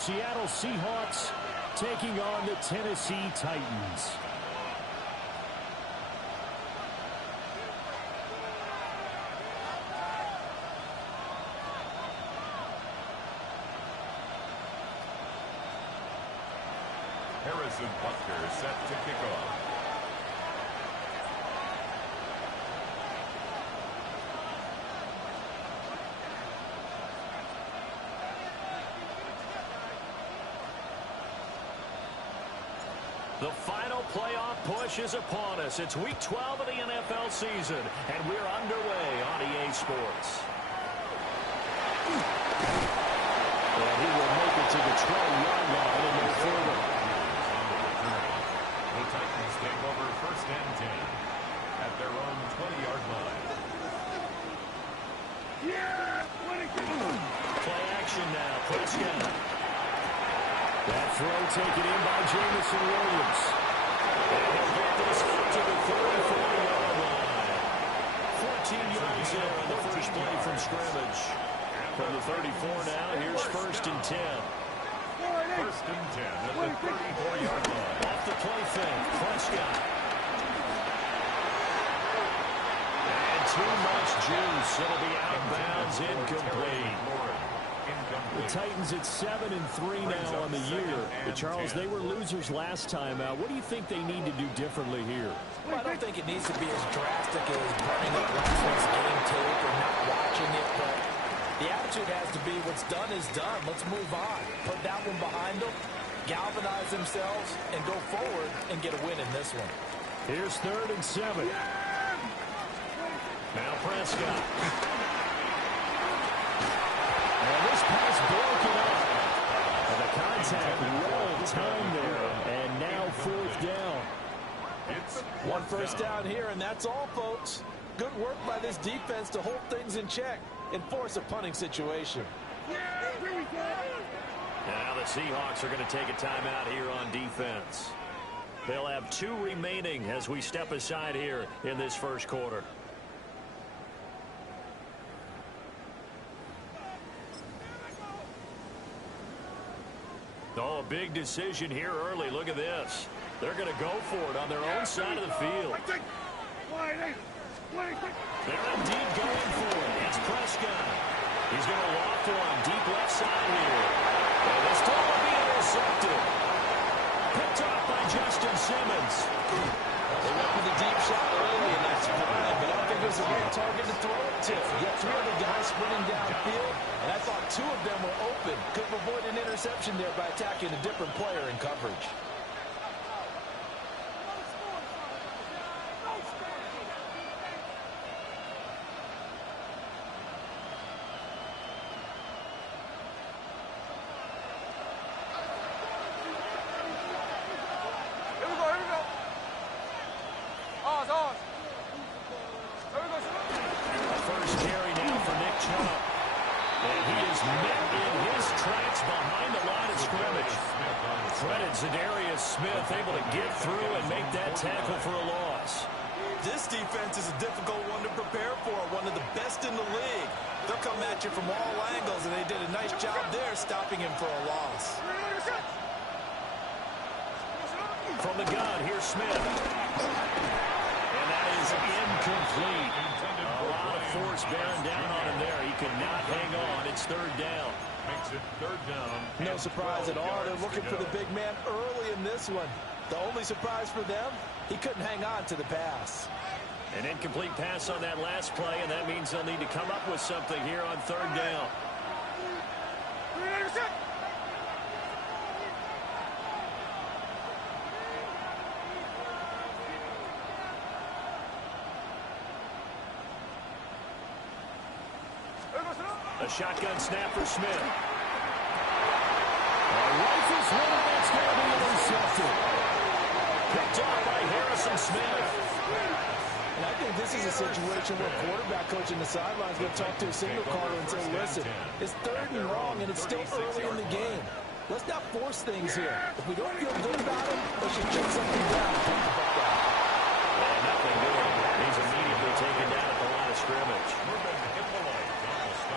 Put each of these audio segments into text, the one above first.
Seattle Seahawks taking on the Tennessee Titans. Harrison Butker set to kick off. The final playoff push is upon us. It's week 12 of the NFL season, and we're underway on EA Sports. And he will make it to the 12-yard line and move forward. The Titans take over first and 10 at their own 20-yard line. Play action now. Prescott. That throw taken in by Jameson Williams. And he'll get this to the 34-yard line. 14 yards there on the first play from scrimmage. From the 34 now, here's first and 10. First and 10 at the 34-yard line. Off the play fake, Prescott. And too much juice. It'll be out of bounds, incomplete. The Titans at 7-3 now on the year. But Charles, they were losers last time out. What do you think they need to do differently here? Well, I don't think it needs to be as drastic as burning up last week's game tape or not watching it, but the attitude has to be what's done is done. Let's move on. Put that one behind them, galvanize themselves, and go forward and get a win in this one. Here's 3rd and 7. Now Prescott. And this pass broken up. And the contact well timed there. And now 4th down. It's One first down here, and that's all, folks. Good work by this defense to hold things in check and force a punting situation. Now the Seahawks are going to take a timeout here on defense. They'll have 2 remaining as we step aside here in this first quarter. Oh, a big decision here early. Look at this. They're going to go for it on their own side of the field. They're indeed going for it. It's Prescott. He's going to loft one deep left side here. And this ball will be intercepted. Picked off by Justin Simmons. They went for the deep shot early, and that's fine, but I don't think it was the right target to throw it to. You got 3 other guys sprinting downfield, and I thought 2 of them were open. Could have avoided an interception there by attacking a different player in coverage. First carry now for Nick Chubb. And he is met in his tracks behind the line of scrimmage. Credit Zadarius Smith able to get through and make that tackle for a loss. This defense is a difficult one to prepare for, one of the best in the league. They'll come at you from all angles, and they did a nice job there stopping him for a loss. From the gun, here's Smith. And that is incomplete. A lot of force bearing down on him there. He could not hang on. It's 3rd down. makes it 3rd down. No surprise at all. They're looking for the big man early in this one. The only surprise for them, he couldn't hang on to the pass. An incomplete pass on that last play, and that means they'll need to come up with something here on 3rd down. A shotgun snap for Smith. Rifles one, that's going to be intercepted. Picked off by Harrison Smith. And I think this is a situation where quarterback coach in the sidelines going to talk to a signal caller and say, listen, it's 3rd and long, and it's still early in the game. Let's not force things here. If we don't feel good about it, let's just check something down. Nothing doing. He's immediately taken down at the line of scrimmage.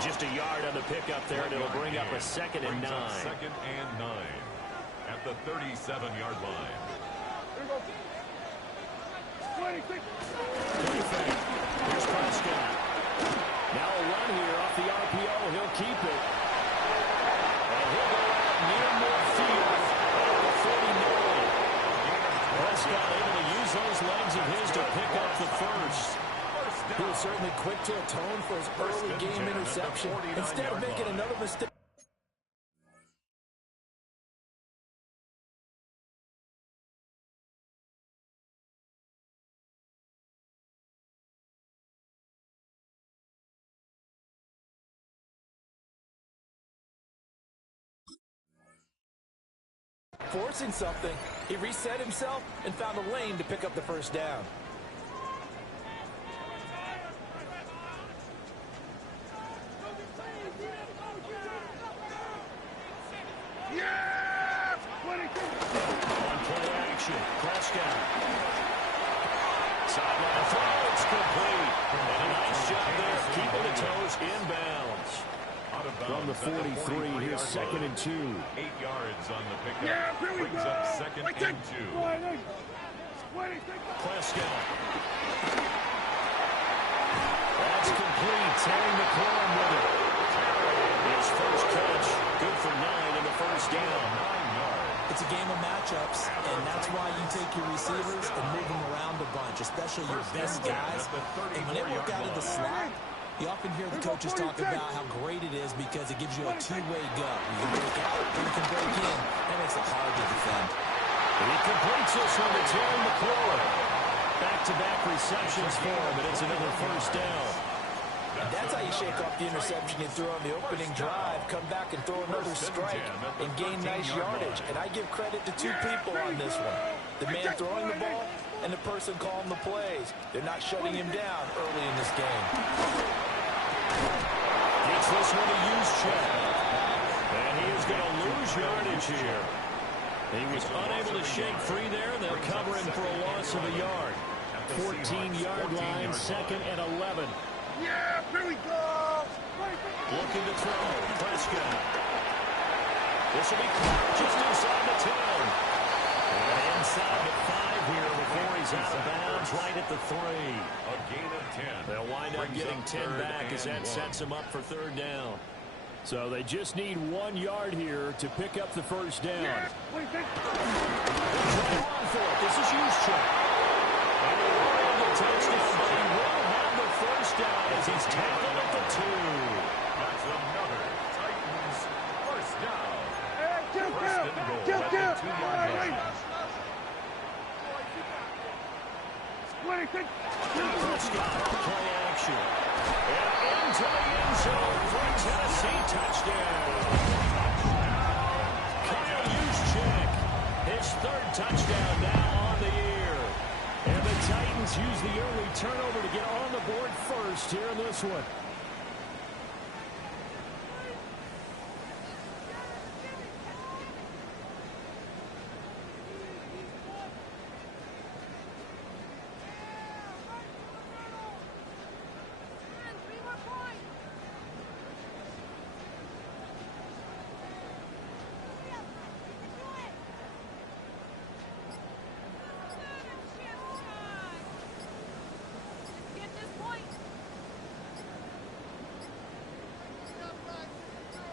Just a yard on the pickup there, and it'll bring up a 2nd and 9. 2nd and 9 at the 37-yard line. Here's Prescott. Now a run here off the RPO. He'll keep it. And he'll go out near midfield at the 49. Prescott able to use those legs of his to pick up the first. He was certainly quick to atone for his early game interception instead of making another mistake. Forcing something, he reset himself and found a lane to pick up the first down. On play action, Prescott. Sideline throw, it's complete. And a nice job there, keeping the toes inbounds. From the 43, here's 2nd and 2. 8 yards on the pickup. Brings up 2nd and 2. Prescott. That's complete. Tearing the climb with it. His first catch. Good for 9 in the first down. 9 yards. It's a game of matchups, and that's why you take your receivers and move them around a bunch, especially your best guys. And when they work out of the slot, you often hear the coaches talk about how great it is because it gives you a two-way go. You can break out, and you can break in. That makes it hard to defend. He completes this one to Terry McLaurin. Back-to-back receptions for him, and it's another first down. And that's how you shake off the interception you threw on the opening drive, come back and throw another strike and gain nice yardage. And I give credit to two people on this one. The man throwing the ball and the person calling the plays. They're not shutting him down early in this game. Gets this one to Juszczyk. And he is going to lose yardage here. He was unable to shake free there. They'll cover him for a loss of a yard. 14-yard line, 2nd and 11. Yeah, here we go. Looking to throw. Prescott. This will be caught just inside the 10. And inside the 5 here before he's out of bounds right at the 3. A gain of 10. They'll wind up getting 10 back as that sets them up for 3rd down. So they just need 1 yard here to pick up the first down. Wait, Run for it. This is Juszczyk. And the Warriors will touchdown, but he will have the first down as he's tackled at the 2. That's another Titans first down. jump First down. and goal Jump at down. the 2-yard line. Prescott, play action. And into the end zone for a Tennessee touchdown. Kyle Juszczyk, his 3rd touchdown now on the year. And the Titans use the early turnover to get on the board first here in this one.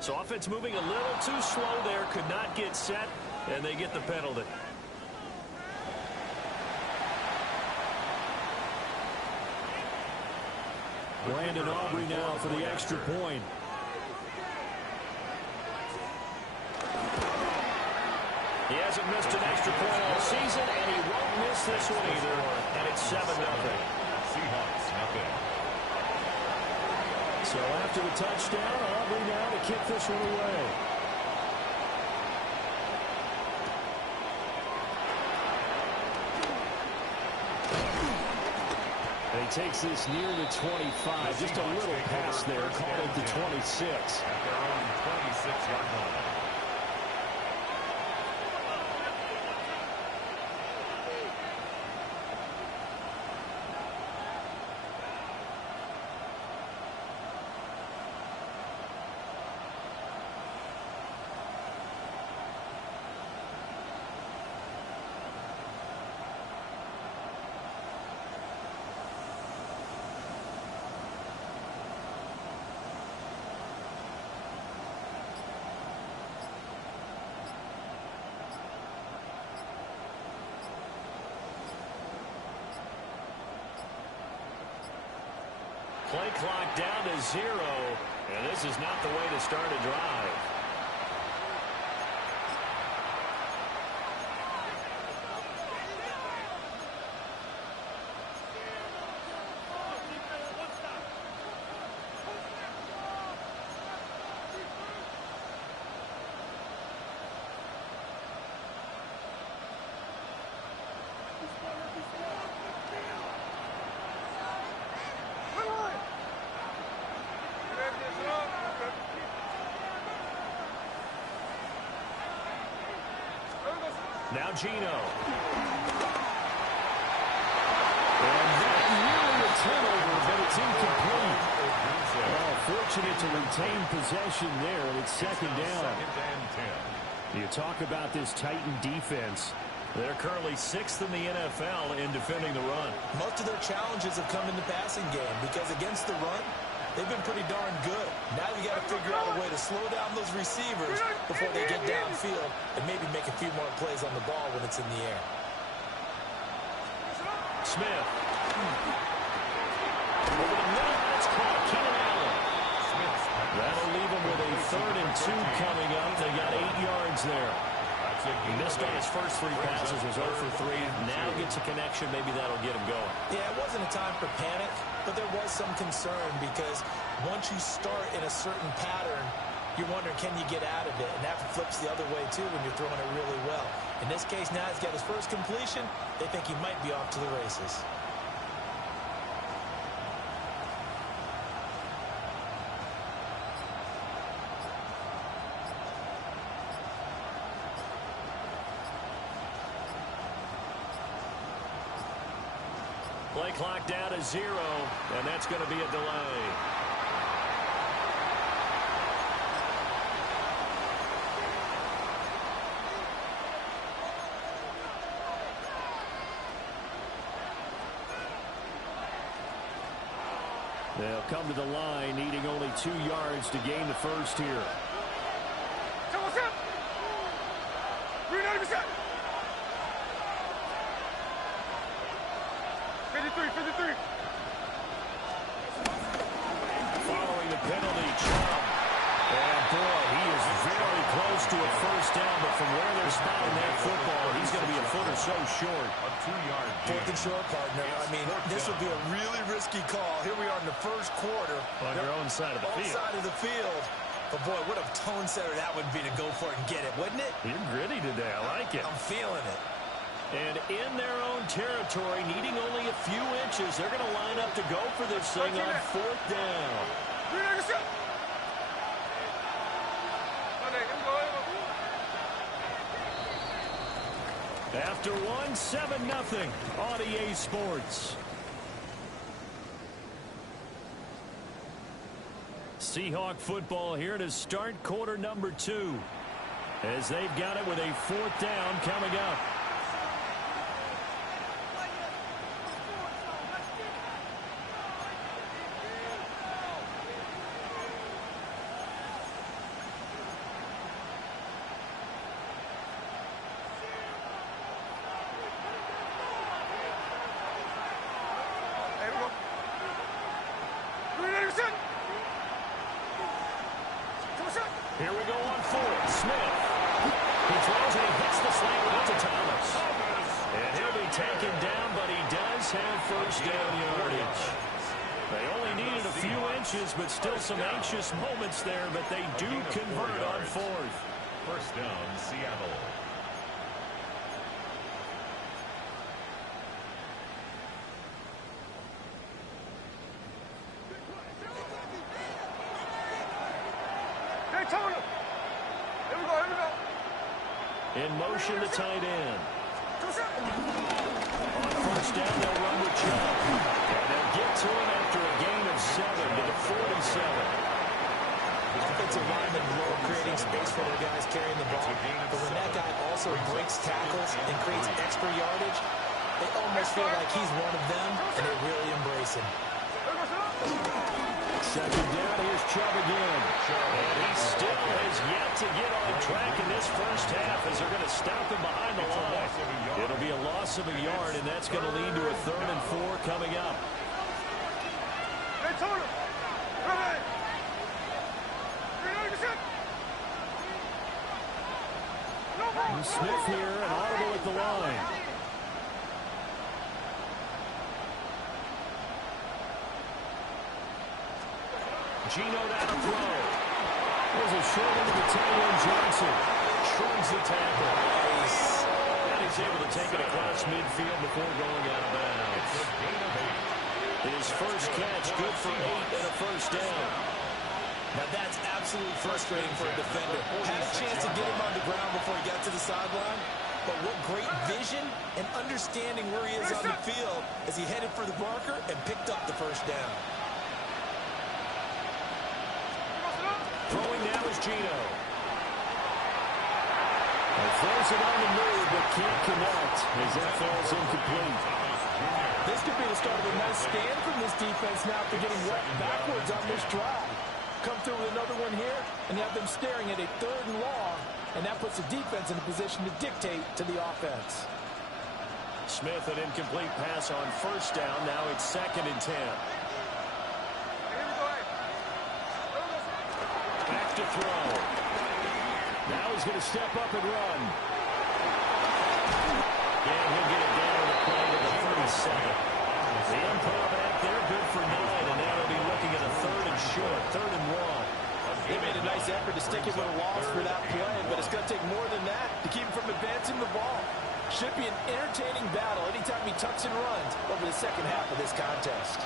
So offense moving a little too slow there, could not get set, and they get the penalty. Brandon Aubrey now for the extra point. He hasn't missed an extra point all season, and he won't miss this one either, and it's 7-0. Seahawks, nothing. So after the touchdown, Aubrey now to kick this one away. And he takes this near the 25. Just a little pass there, called it the 26. At their own 26-yard line. Play clock down to 0, and this is not the way to start a drive. Now Gino. And that nearly a turnover, but it's incomplete. Well, fortunate to retain possession there, and it's second down. You talk about this Titan defense. They're currently 6th in the NFL in defending the run. Most of their challenges have come in the passing game because against the run, they've been pretty darn good. Now you got to figure out a way to slow down those receivers before they get downfield and maybe make a few more plays on the ball when it's in the air. Smith. Over the middle, and it's caught. Keenan Allen. That'll leave him with a 3rd and 2 coming up. They got 8 yards there. He missed on his first 3 passes, was 0 for 3. Now gets a connection. Maybe that'll get him going. Yeah, it wasn't a time for panic, but there was some concern because once you start in a certain pattern, you're wondering, can you get out of it? And that flips the other way, too, when you're throwing it really well. In this case, now he's got his first completion. They think he might be off to the races. Play clock down to 0, and that's going to be a delay. They'll come to the line, needing only 2 yards to gain the first here. 53. Following the penalty, Chubb. And boy, he is very close to a first down, but from where they're spotting that football, he's going to be a foot or so short. A 2-yard gain. 4th and short, partner. I mean, this would be a really risky call. Here we are in the first quarter. On your own side of the field. Side of the field. But boy, what a tone setter that would be to go for it and get it, wouldn't it? You're gritty today. I like it. I'm feeling it. And in their own territory, needing only a few inches, they're going to line up to go for this thing on 4th down. After 1, 7-0 on EA Sports. Seahawk football here to start quarter number 2. As they've got it with a 4th down coming up. Here we go on 4th. Smith. He throws and he hits the slant out to Thomas. And he'll be taken down, but he does have first down yardage. They only needed a few inches, but still some anxious moments there, but they do convert on 4th. First down, Seattle. In motion, the tight end. On first down, they'll run with Chubb. And they'll get to him after a gain of 7 to the 47. Offensive linemen low, creating space for their guys carrying the ball. But when that guy also breaks tackles and creates extra yardage, they almost feel like he's one of them, and they really embrace him. Second down, here's Chubb again. And he still has yet to get on track in this first half as they're going to stop him behind the line. It'll be a loss of a yard, and that's going to lead to a 3rd and 4 coming up. And Smith here, an audible at the line. Gino down to throw. There's a short into the tackle, and Johnson shrugs the tackle. Nice. And he's able to take it across midfield before going out of bounds. His first catch, good for 8 and a first down. Now that's absolutely frustrating for a defender. Had a chance to get him on the ground before he got to the sideline, but what great vision and understanding where he is on the field as he headed for the marker and picked up the first down. Throwing now is Gino. And throws it on the move, but can't connect as that falls incomplete. This could be the start of a nice stand from this defense now after getting whacked backwards on this drive. Come through with another one here, and you have them staring at a 3rd and long, and that puts the defense in a position to dictate to the offense. Smith, an incomplete pass on first down. Now it's 2nd and 10. Back to throw. Now he's going to step up and run. And he'll get it down to the play to the 37. The umpire back there, good for 9, and now they'll be looking at a 3rd and short, 3rd and 1. They made a nice effort to stick it with a loss for that play, but it's going to take more than that to keep him from advancing the ball. Should be an entertaining battle anytime he tucks and runs over the second half of this contest.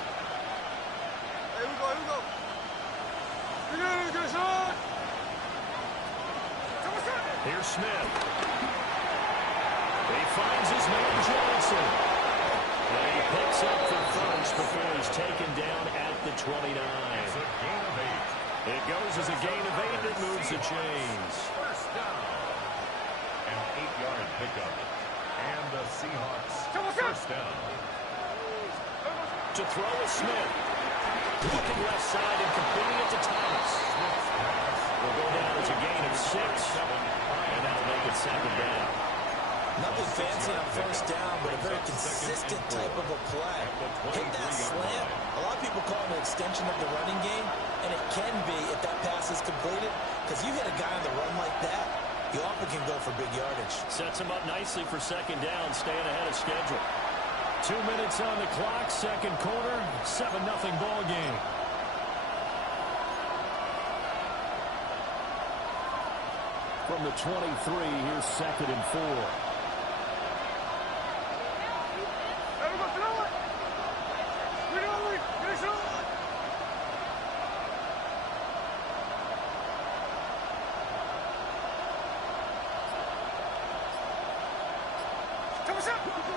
Here we go, here we go. Here's Smith. He finds his man Johnson. And he picks up for first before he's taken down at the 29. It's a gain of 8. It goes as a gain of 8 that moves the chains. First down. An 8-yard pickup. And the Seahawks first down. To throw is Smith. Looking left side and completing it to Thomas. Will go down as a gain of 6. And that'll make it 2nd down. Nothing fancy on first down, but a very consistent type of a play. Hit that slant. A lot of people call it an extension of the running game, and it can be if that pass is completed, because you hit a guy on the run like that, you often can go for big yardage. Sets him up nicely for 2nd down, staying ahead of schedule. 2 minutes on the clock, 2nd quarter, 7-0 ball game. From the 23, here's 2nd and 4.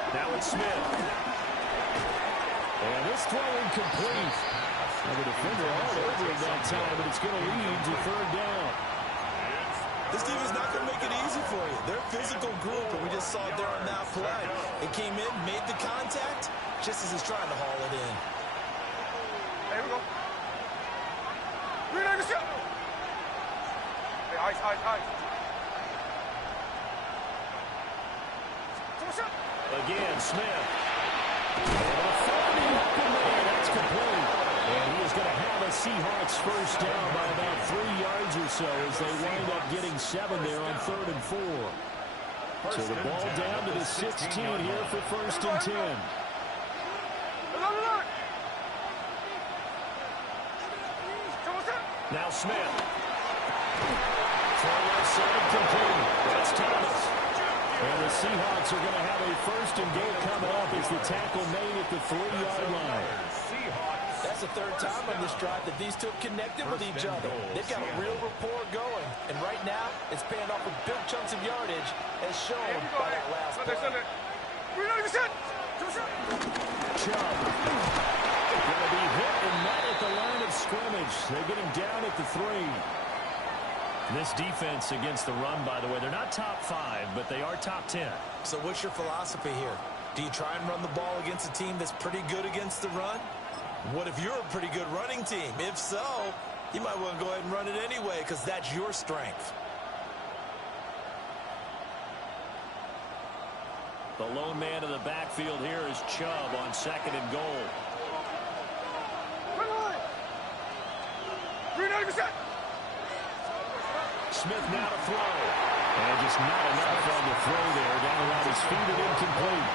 Now it's Smith. And this throw incomplete. And the defender all over it that time, but it's going to lead to 3rd down. This team is not going to make it easy for you. They're a physical group, and we just saw it there on that play. It came in, made the contact, just as he's trying to haul it in. Here we go. Hey, ice. Again, Smith. And a 40 up in there. That's complete. And he is going to have a Seahawks first down by about 3 yards or so as they wind up getting 7 there on 3rd and 4. So the ball down to the 16 here for 1st and 10. Now Smith. Throw left side complete. That's Thomas. And the Seahawks are going to have a 1st and goal coming up as the tackle made at the 3-yard line. That's the 3rd time on this drive that these two have connected with each other. They've got a real rapport going. And right now, it's paying off with big chunks of yardage as shown by that last play. Chubb. Going to be hit and met at the line of scrimmage. They get him down at the 3. This defense against the run, by the way, they're not top 5, but they are top 10. So what's your philosophy here? Do you try and run the ball against a team that's pretty good against the run? What if you're a pretty good running team? If so, you might want to go ahead and run it anyway because that's your strength. The lone man in the backfield here is Chubb on 2nd and goal. Smith now to throw. And just not enough on the throw there. Down around his feet and incomplete.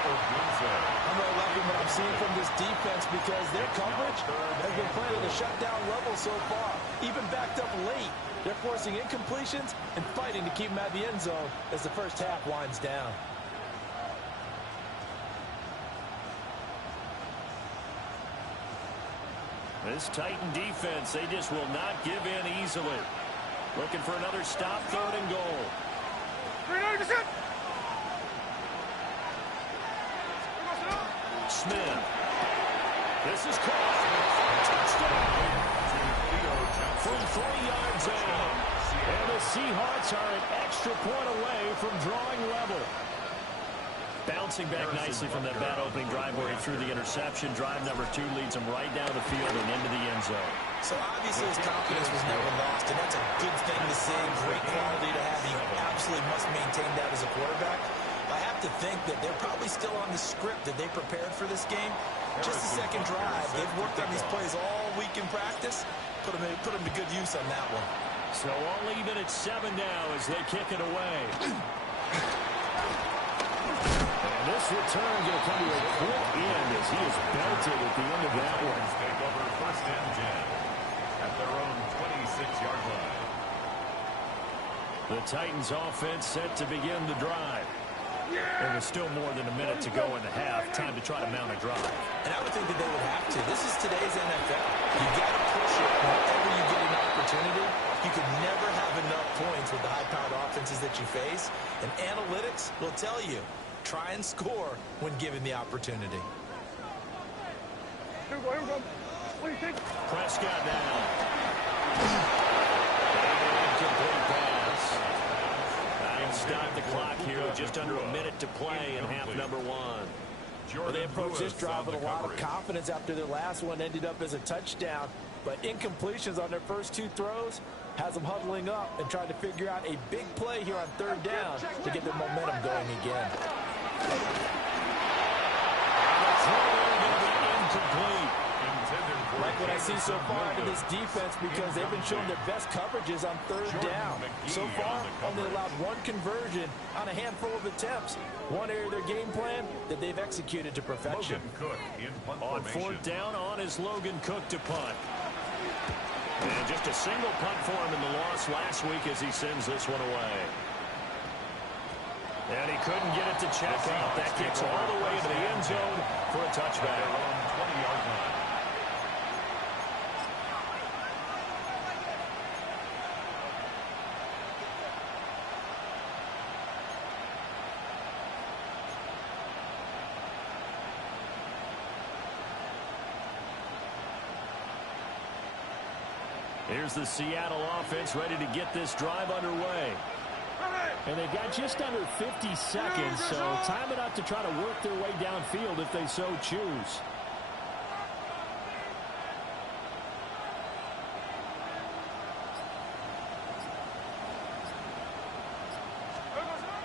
I'm really liking what I'm seeing from this defense because their coverage has been playing at a shutdown level so far. Even backed up late, they're forcing incompletions and fighting to keep them at the end zone as the first half winds down. This Titan defense, they just will not give in easily. Looking for another stop, 3rd and goal. Smith. This is caught. Touchdown. From 3 yards out. And the Seahawks are an extra point away from drawing level. Bouncing back nicely from that bad opening drive where he threw the interception. Drive number 2 leads him right down the field and into the end zone. So obviously his confidence was never lost, and that's a good thing to see. Great quality to have. You absolutely must maintain that as a quarterback. I have to think that they're probably still on the script that they prepared for this game. Just the second drive. They've worked on these plays all week in practice. Put them to good use on that one. So all even at 7 now as they kick it away. And this return going to come to a quick end as he is belted at the end of that one. Take over 1st and 10 at their own 26-yard line. The Titans offense set to begin the drive. There was still more than a minute to go in the half. Time to try to mount a drive. And I would think that they would have to. This is today's NFL. You got to push it whenever you get an opportunity. You could never have enough points with the high-powered offenses that you face. And analytics will tell you, try and score when given the opportunity. Here we go, here we go. What do you think? Prescott now. Incomplete pass. Stop the clock here with just under a minute to play in half number 1. Well, they approached this drive with a lot of confidence after their last one ended up as a touchdown. But incompletions on their first 2 throws has them huddling up and trying to figure out a big play here on 3rd down to get their momentum going again. Incomplete. Like what I see so far out of this defense because they've been showing their best coverages on 3rd down. So far, only allowed 1 conversion on a handful of attempts. One area of their game plan that they've executed to perfection. On 4th down, on is Logan Cook to punt. And just a single punt for him in the loss last week as he sends this one away. And he couldn't get it to check out. That kicks all the way into the end zone for a touchback. 20-yard line. Here's the Seattle offense ready to get this drive underway. And they've got just under 50 seconds, so time enough to try to work their way downfield if they so choose.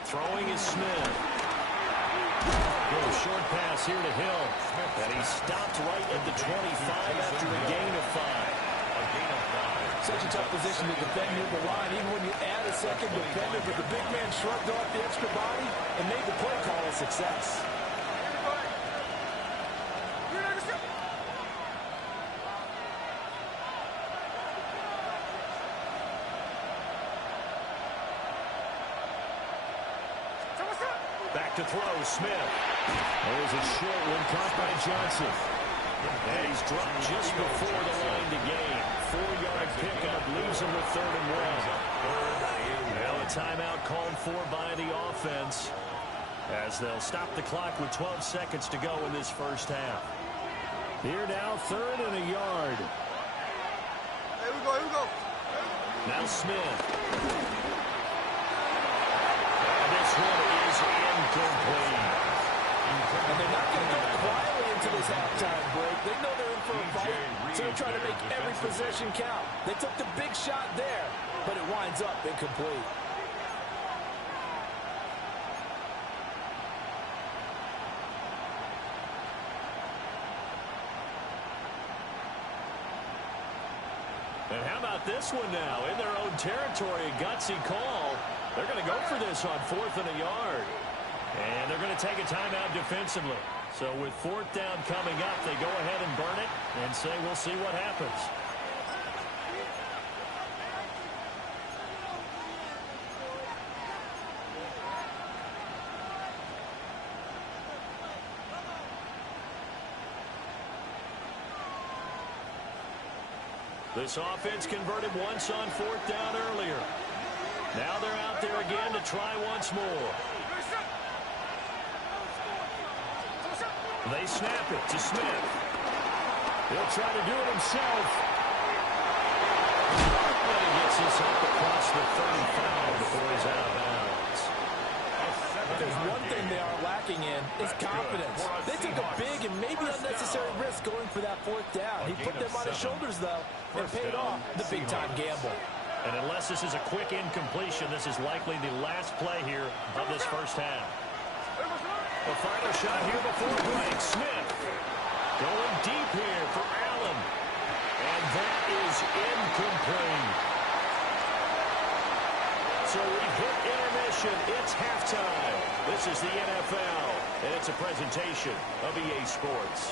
Throwing is Smith. Little short pass here to Hill. And he stopped right at the 25 after a gain of 5. Such a tough position to defend near the line, even when you add a second defender, but the big man shrugged off the extra body and made the play call a success. Back to throw, Smith. There's a short one caught by Johnson. And he's dropped just before the line to gain. 4-yard pickup leaves him with 3rd and 1. Now a timeout called for by the offense as they'll stop the clock with 12 seconds to go in this first half. Here now, 3rd and a yard. Here we go, here we go. Now Smith. And this one is incomplete. And they're not going to go quietly into this halftime break. They know they're in for a fight, so they're trying to make every possession count. They took the big shot there, but it winds up incomplete. And how about this one now? In their own territory, a gutsy call. They're going to go for this on 4th and a yard. And they're going to take a timeout defensively. So with 4th down coming up, they go ahead and burn it and say we'll see what happens. This offense converted once on 4th down earlier. Now they're out there again to try once more. They snap it to Smith. He'll try to do it himself. But he gets this up across the 35 before he's out of bounds. If there's one thing they are lacking in, is confidence. They took a big and maybe unnecessary risk going for that 4th down. He put them on his shoulders, though, and paid off the big-time gamble. And unless this is a quick incompletion, this is likely the last play here of this first half. The final shot here before break. Smith going deep here for Allen. And that is incomplete. So we've hit intermission. It's halftime. This is the NFL, and it's a presentation of EA Sports.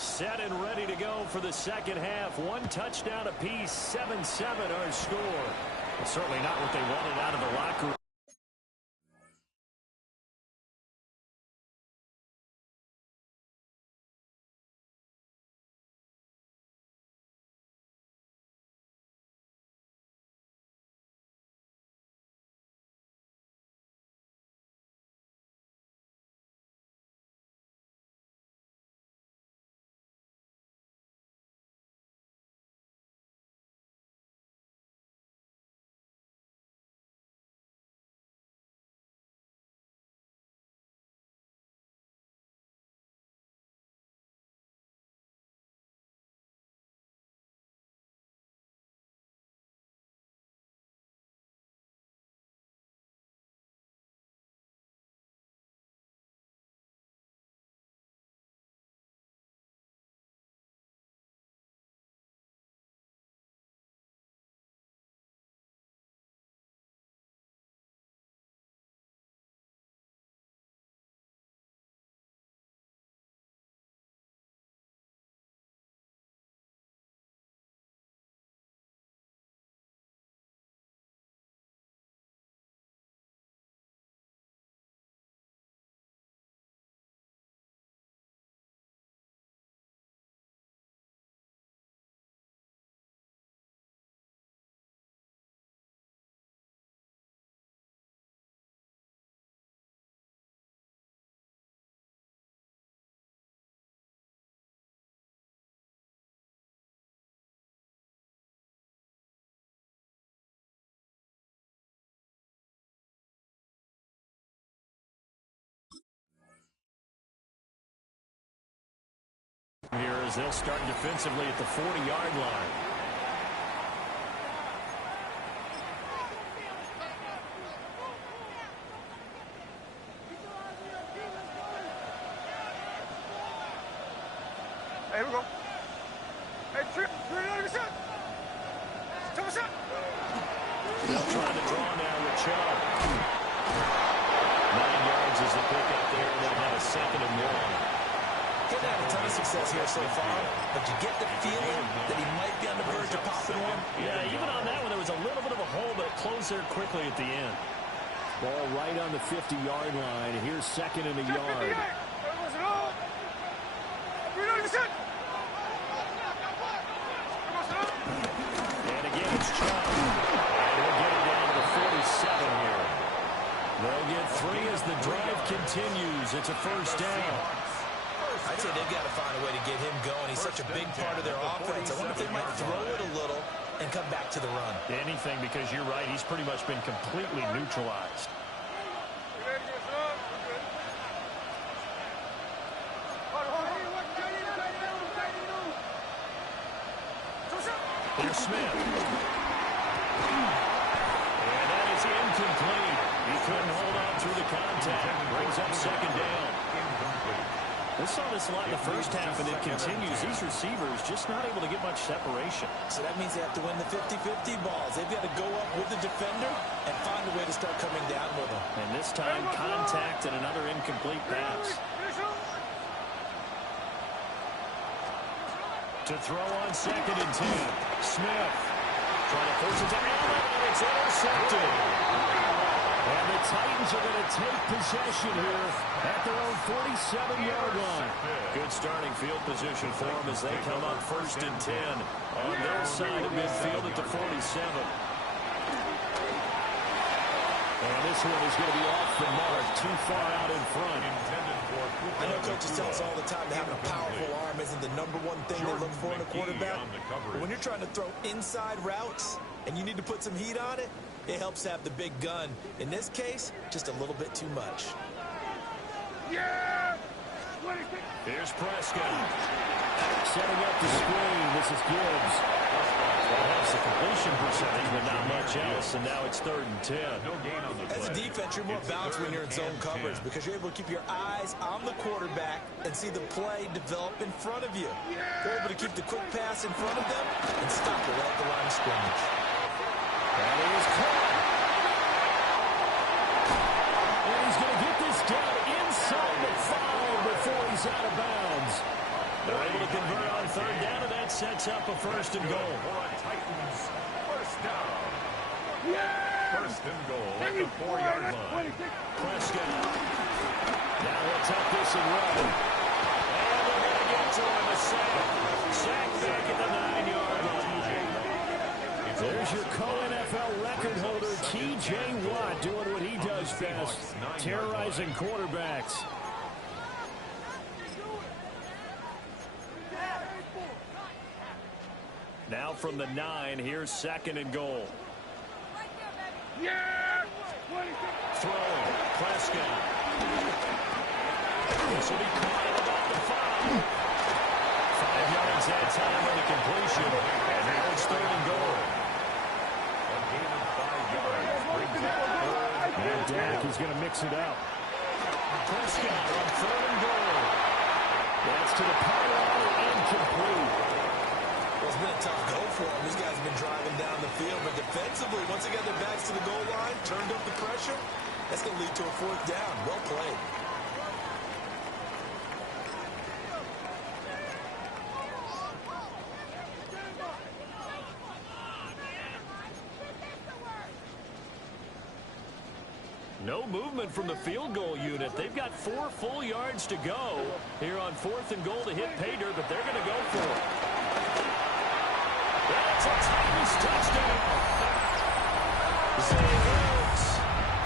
Set and ready to go for the second half. One touchdown apiece, 7-7 our score. It's certainly not what they wanted out of the locker room. Here as they'll start defensively at the 40-yard line. Hey, here we go. Hey, trip. They'll try to draw now with Chubb. 9 yards is the pickup there, and they'll have a 2nd and 1. Hasn't had a ton of success here so far, but you get the feeling that he might be on the verge of popping one. Yeah, even on that one, there was a little bit of a hole, but it closed there quickly at the end. Ball right on the 50-yard line. Here's second and a yard. And again, it's Chubb. And he'll get it down to the 47 here. They'll get 3 as the drive continues. It's a first down. I'd say they've got to find a way to get him going. He's such a big part of their offense. I wonder if they might throw it a little and come back to the run. Anything, because you're right. He's pretty much been completely neutralized. Here's Smith. And that is incomplete. He couldn't hold on through the contact. Brings up second down. We saw this a lot in the first half, and it continues. These receivers just not able to get much separation. So that means they have to win the 50-50 balls. They've got to go up with the defender and find a way to start coming down with them. And this time, contact and another incomplete pass. To throw on second and 10. Smith trying to force it to Allen, and it's intercepted. And the Titans are going to take possession here at their own 47-yard line. Good starting field position for them as they come up first and 10 on their side of midfield at the 47. And this one is going to be off the mark, too far out in front. I know coaches tell us all the time that having a powerful arm isn't the number one thing they look for in a quarterback. But when you're trying to throw inside routes and you need to put some heat on it, it helps have the big gun. In this case, just a little bit too much. Here's Prescott. Setting up the screen. This is Gibbs. That has the completion percentage, but not much else, and now it's 3rd and 10. As a defense, you're more balanced when you're in zone coverage because you're able to keep your eyes on the quarterback and see the play develop in front of you. They're able to keep the quick pass in front of them and stop it right at the line of scrimmage. And he is caught. And he's going to get this down inside the 5 before he's out of bounds. They're able to convert on 3rd down, and that sets up a 1st and goal. Titans, first down. First and goal at the 4-yard line. Prescott. Now he'll tuck this and run. And they're going to get to him a sack. Sack back at the 9-yard line. There's your co-NFL record holder, T.J. Watt, doing what he does best, terrorizing quarterbacks. Now from the 9, here's 2nd and goal. Throwing, Prescott. This will be caught at about the 5. 5 yards that time on the completion. And now it's 3rd and goal. A gain of 5 yards brings up 3rd. And Dak is going to mix it up. Prescott on 3rd and goal. That's to the pylon, incomplete. Well, it's been a tough go for them. These guys have been driving down the field, but defensively, once they got their backs to the goal line, turned up the pressure, that's going to lead to a 4th down. Well played. No movement from the field goal unit. They've got 4 full yards to go here on 4th and goal to hit pay dirt, but they're going to go for it. That's a Titans touchdown. Zay Ertz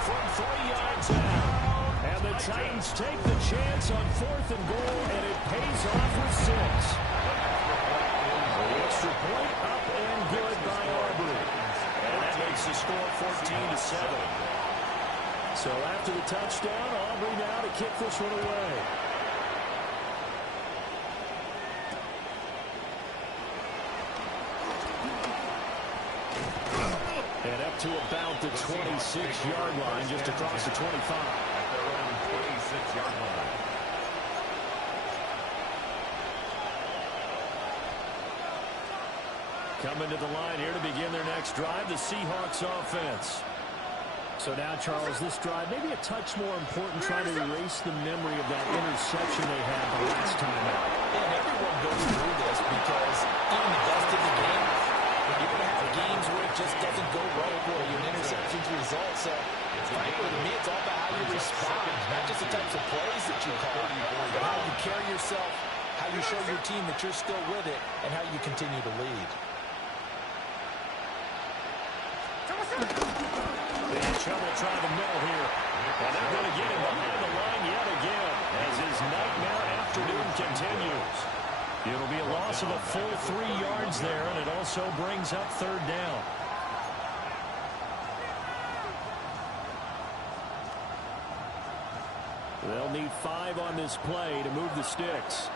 from 3 yards out. And the Titans take the chance on 4th and goal, and it pays off with 6. The extra point up and good by Aubrey. And that makes the score 14-7. So after the touchdown, Aubrey now to kick this one away. And up to about the 26-yard line, just across the 25. At their own 26-yard line. Coming to the line here to begin their next drive, the Seahawks offense. So now, Charles, this drive, maybe a touch more important, trying to erase the memory of that interception they had the last time out. And everyone goes through this because even the best of the game, you're going to have games where it just doesn't go right for you, an interception's result. So, frankly, to me, it's all about how you respond, not just the types of plays that you call, but how you carry yourself, how you show your team that you're still with it, and how you continue to lead. They had trouble trying the middle here. And they're going to get him behind the line yet again as his nightmare afternoon continues. It'll be a loss of a full 3 yards there, and it also brings up third down. They'll need 5 on this play to move the sticks.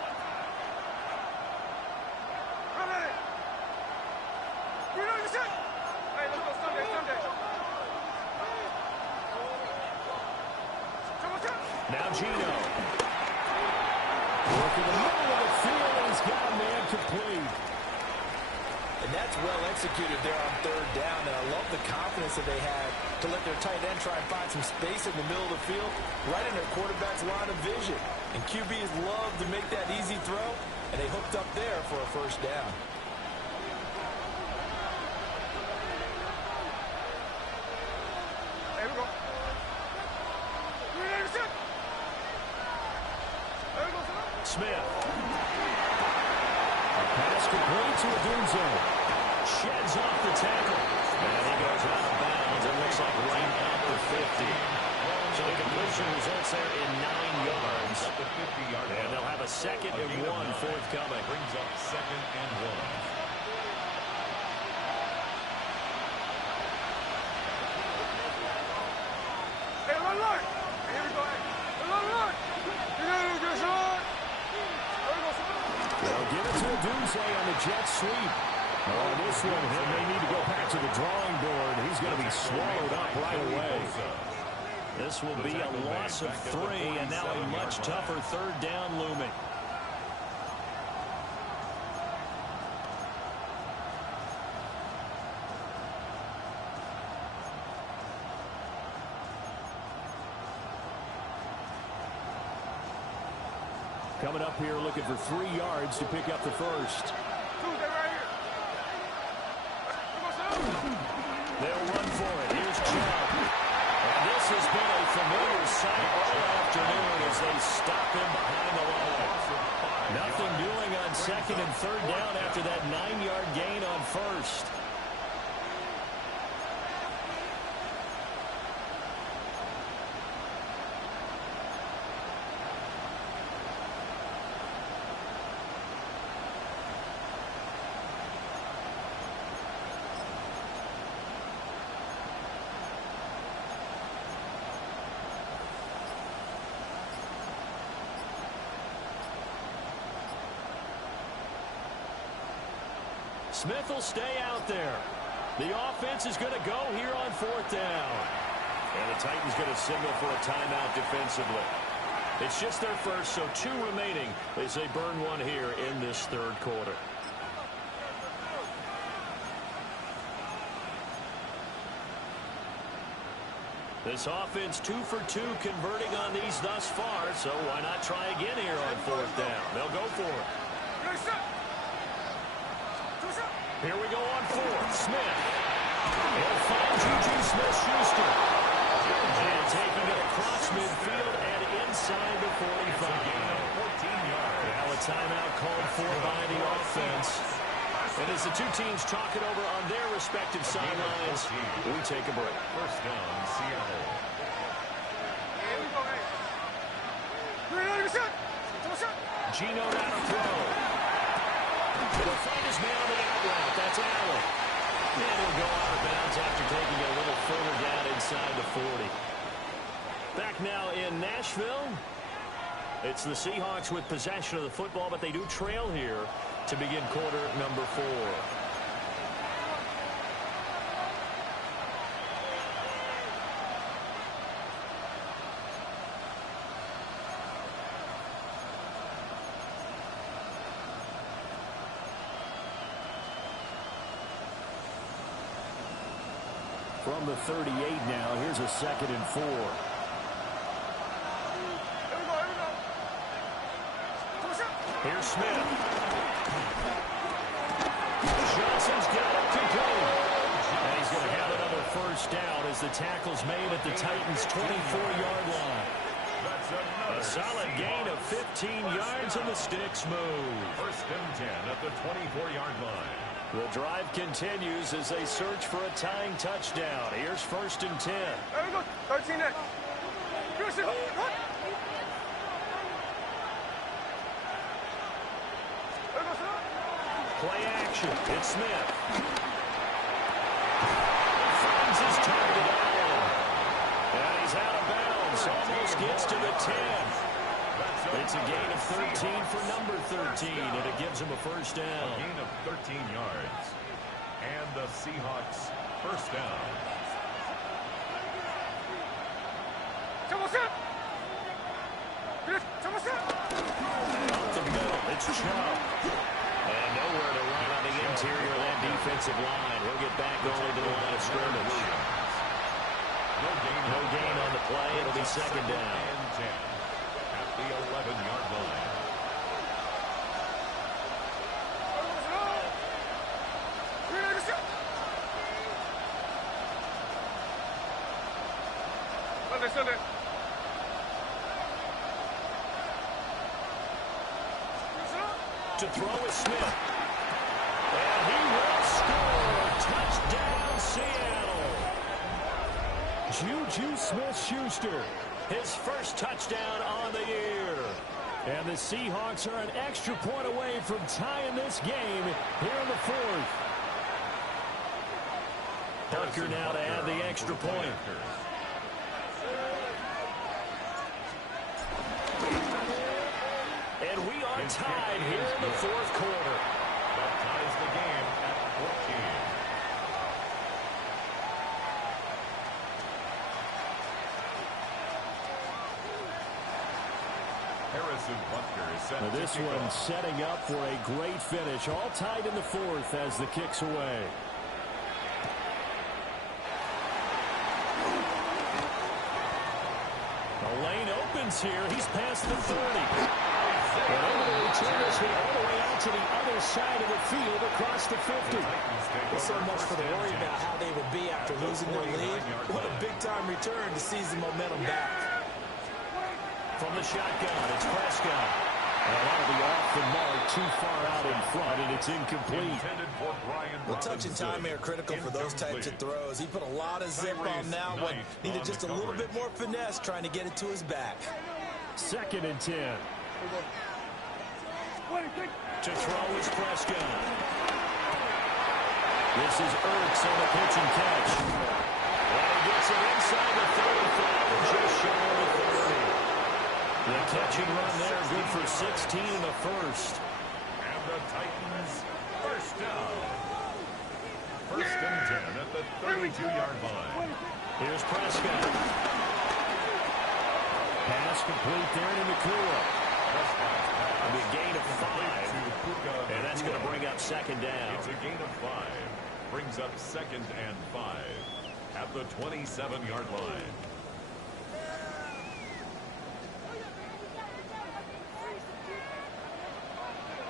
Now Gino. Working the middle of the field, and he's got a man complete. And that's well executed there on third down. And I love the confidence that they had to let their tight end try and find some space in the middle of the field, right in their quarterback's line of vision. And QBs love to make that easy throw, and they hooked up there for a first down. There we go. Smith. A pass complete to Odunze. Sheds off the tackle. And he goes out of bounds. It looks like right at the 50. So the completion results there in 9 yards. And they'll have a 2nd and 1 forthcoming. Brings up 2nd and 1. They'll give it to Odunze on the jet sweep. On this one, he may need to go back to the drawing board. He's going to be swallowed up right away. This will be a loss of 3, and now a much tougher third down looming. Coming up here looking for 3 yards to pick up the first. They'll run for it. Here's Chubb. And this has been a familiar sight all afternoon as they stop him behind the line. Nothing doing on 2nd and 3rd down after that 9-yard gain on first. Smith will stay out there. The offense is going to go here on 4th down. And the Titans going to signal for a timeout defensively. It's just their first, so 2 remaining as they burn 1 here in this 3rd quarter. This offense 2 for 2 converting on these thus far, so why not try again here on 4th down? They'll go for it. Here we go on 4th. Smith. He'll find Juju Smith-Schuster. And taking it across midfield and inside the 45. Now a timeout called for by the offense. And as the 2 teams talk it over on their respective sidelines, we take a break. First down, Seattle. Gino down to throw. He'll find his man on the out route. That's Allen. And he'll go out of bounds after taking a little further down inside the 40. Back now in Nashville. It's the Seahawks with possession of the football, but they do trail here to begin quarter number 4. from the 38 now. Here's a 2nd and 4. Here's Smith. Johnson's got it complete. And he's going to have another first down as the tackle's made at the Titans' 24-yard line. A solid gain of 15 yards and the sticks move. 1st and 10 at the 24-yard line. The drive continues as they search for a tying touchdown. Here's 1st and 10. Play action. It's Smith. Finds his target Allen. And he's out of bounds. Almost gets to the 10. It's a gain of 13 for number 13, and it gives him a first down. A gain of 13 yards. And the Seahawks first down. Up the middle, it's Chubb. And nowhere to run on the interior of that defensive line. He'll get back only to the line of scrimmage. No gain on the play. It'll be 2nd down. And 10 at the 11-yard line. To throw is Smith. And he will score. Touchdown, Seattle. Juju Smith-Schuster, his first touchdown on the year. And the Seahawks are an extra point away from tying this game here in the 4th. Parker now to add the extra point. And we are tied here in the 4th quarter. That ties the game at 14. Harrison Butker is set Now to this kick one off. setting up for a great finish. All tied in the 4th as the kick's away. The lane opens here. He's past the 30. And able to return this one all the way out to the other side of the field across the 50. Well, so much for the worry about how they would be after losing their lead. What a big-time return to seize the momentum back. From the shotgun, it's Prescott. And that'll be off the mark, too far out in front, and it's incomplete. Well, touch and time here critical for those types of throws. He put a lot of zip on that one. Needed just a little bit more finesse trying to get it to his back. 2nd and 10. To throw is Prescott. This is Ertz on the pitch and catch. And he gets it inside the 35 and just shy of the 30. The catch and run there, good for 16 in the first. And the Titans first down. 1st and 10 at the 32-yard line. Here's Prescott. Pass complete there to Nakua. A gain of 5. And that's going to bring up 2nd down. It's a gain of 5. Brings up 2nd and 5 at the 27-yard line.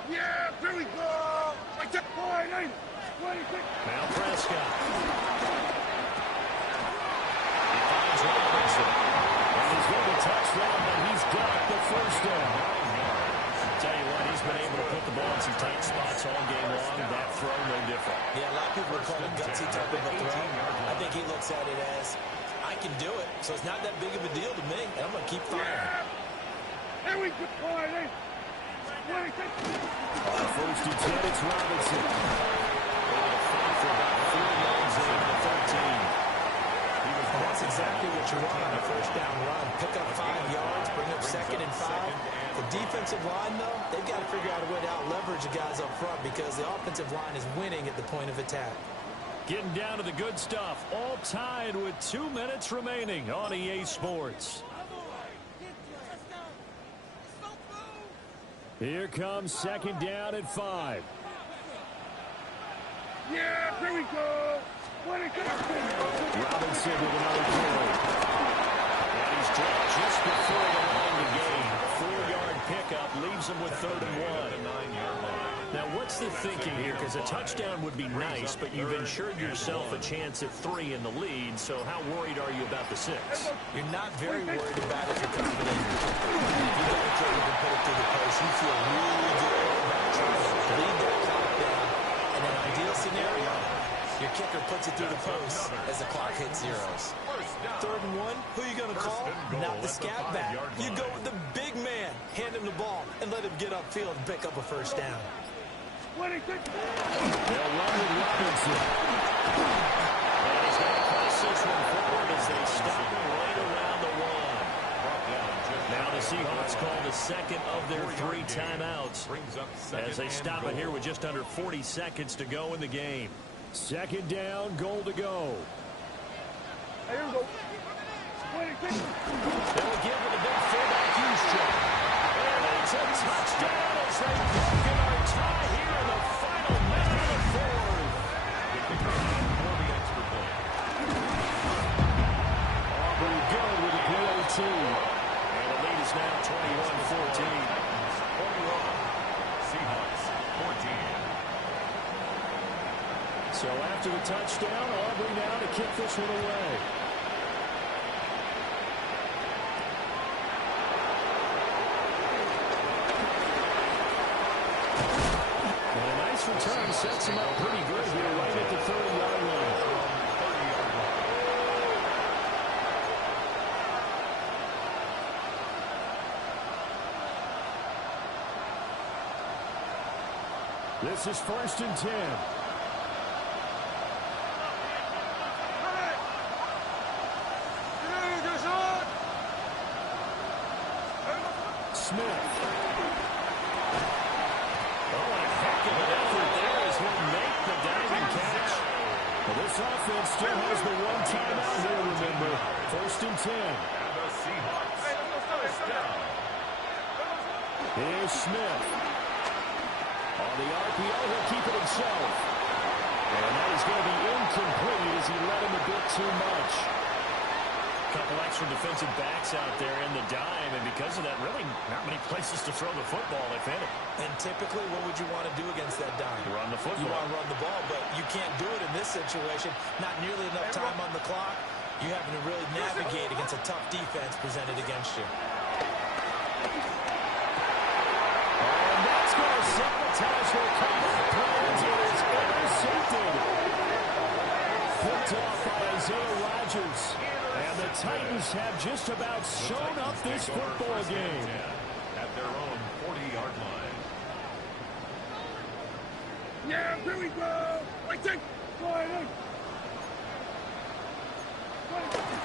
Yeah, here we go. Now Prescott. He finds Robinson. And he's going to be touchdown, but he's got the first down. Tell you what, he's been able to put the ball in some tight spots all game long. That throw, no different. Yeah, a lot of people would call it gutsy type of a throw. I think he looks at it as, I can do it, so it's not that big of a deal to me, and I'm going to keep firing. Here we go. 1st and 10, it's Robinson. They're going to fight for about 4 yards in the 13. And that's exactly what you want on a first down run. Pick up 5 yards, bring up 2nd and 5. The defensive line, though, they've got to figure out a way to out-leverage the guys up front because the offensive line is winning at the point of attack. Getting down to the good stuff. All tied with 2 minutes remaining on EA Sports. Here comes 2nd down at 5. Yeah, here we go. Robinson with another carry. And he's dropped just before the line to gain. 4-yard pickup leaves him with 3rd and 1. A 9-yard line. Now, what's the thinking here? Because a touchdown would be nice, but you've ensured yourself a chance at 3 in the lead, so how worried are you about the 6? You're not very worried about it if you're confident in your kicker. If you got a kicker to put it through the post, you feel really good about trying to lead that clock down. In an ideal scenario, your kicker puts it through the post as the clock hits zeros. 3rd and 1, who are you going to call? Not the scat back. You go with the big man, hand him the ball, and let him get upfield and pick up a 1st down. They'll run with Robinson. And he's going to press this one forward as they stop him right around the 1. Now the Seahawks call the 2nd of their 3 timeouts as they stop it here with just under 40 seconds to go in the game. 2nd down, goal to go. Here we go. They'll give it a big fullback Houston. And it's a touchdown as they broken our tie here in the final minute of the 4th. For the extra point. Auburn good with a PAT. And the lead is now 21-14. 21. Seahawks 14. So after the touchdown, Aubrey now to kick this one away. And a nice return sets him up pretty good here right at the 30-yard line. This is 1st and 10. Smith. Oh, a heck of an effort there as he'll make the diving catch. Well, this offense still has the 1 timeout here, remember. 1st and 10. And the Seahawks first down. Here's Smith. On the RPO, he'll keep it himself. And that is going to be incomplete as he led him a bit too much. Couple extra defensive backs out there in the dime, and because of that, really not many places to throw the football, if any. And typically, what would you want to do against that dime? Run the football. You want to run the ball, but you can't do it in this situation. Not nearly enough time on the clock. You having to really navigate against a tough defense presented against you. And that's going to sabotage their comeback plans. It is intercepted. Picked off by Isaiah Rodgers. And the Titans have just about shown up this football game. At their own 40-yard line. Yeah, here we go. Right there. Go ahead.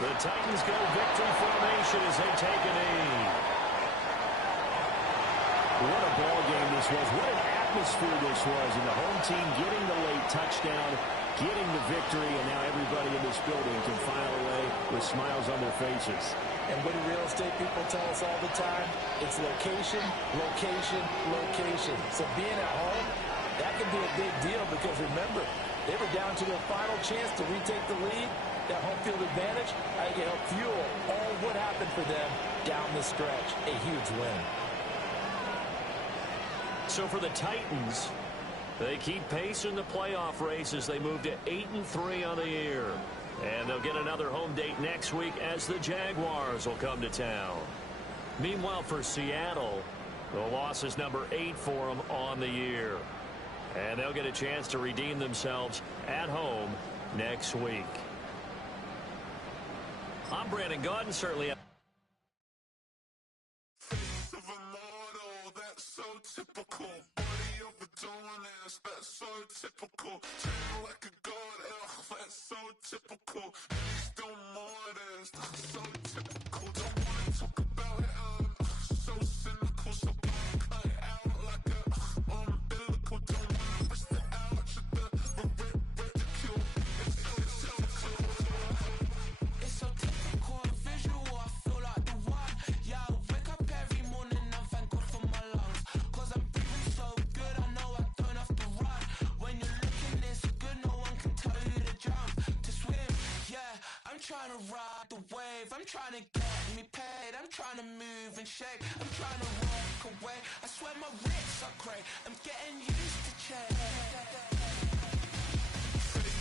The Titans go victory formation as they take a knee. What a ball game this was. What an atmosphere this was. And the home team getting the late touchdown, getting the victory, and now everybody in this building can file away with smiles on their faces. And what do real estate people tell us all the time? It's location, location, location. So being at home, that can be a big deal because remember, they were down to their final chance to retake the lead. That home field advantage, I can help fuel all what happened for them down the stretch. A huge win. So for the Titans, they keep pace in the playoff race as they move to 8-3 on the year. And they'll get another home date next week as the Jaguars will come to town. Meanwhile, for Seattle, the loss is number 8 for them on the year. And they'll get a chance to redeem themselves at home next week. I'm Brandon Gaudin, certainly. Typical body overdoing this, that's so typical. Treat like a god, that's so typical. Still more this, that's so typical. Don't wanna talk about it, so cynical. So cut it out like a umbilical. Don't wanna risk the ouch of the ridicule. It's so typical, visual, I feel like the one. Yeah, I wake up every morning and thank God for my lungs. I'm breathing so good, I know I don't have to run. When you're looking this good, no one can tell you to jump. trying to ride the wave, I'm trying to get me paid, I'm trying to move and shake, I'm trying to walk away. I swear my wrists are great, I'm getting used to change.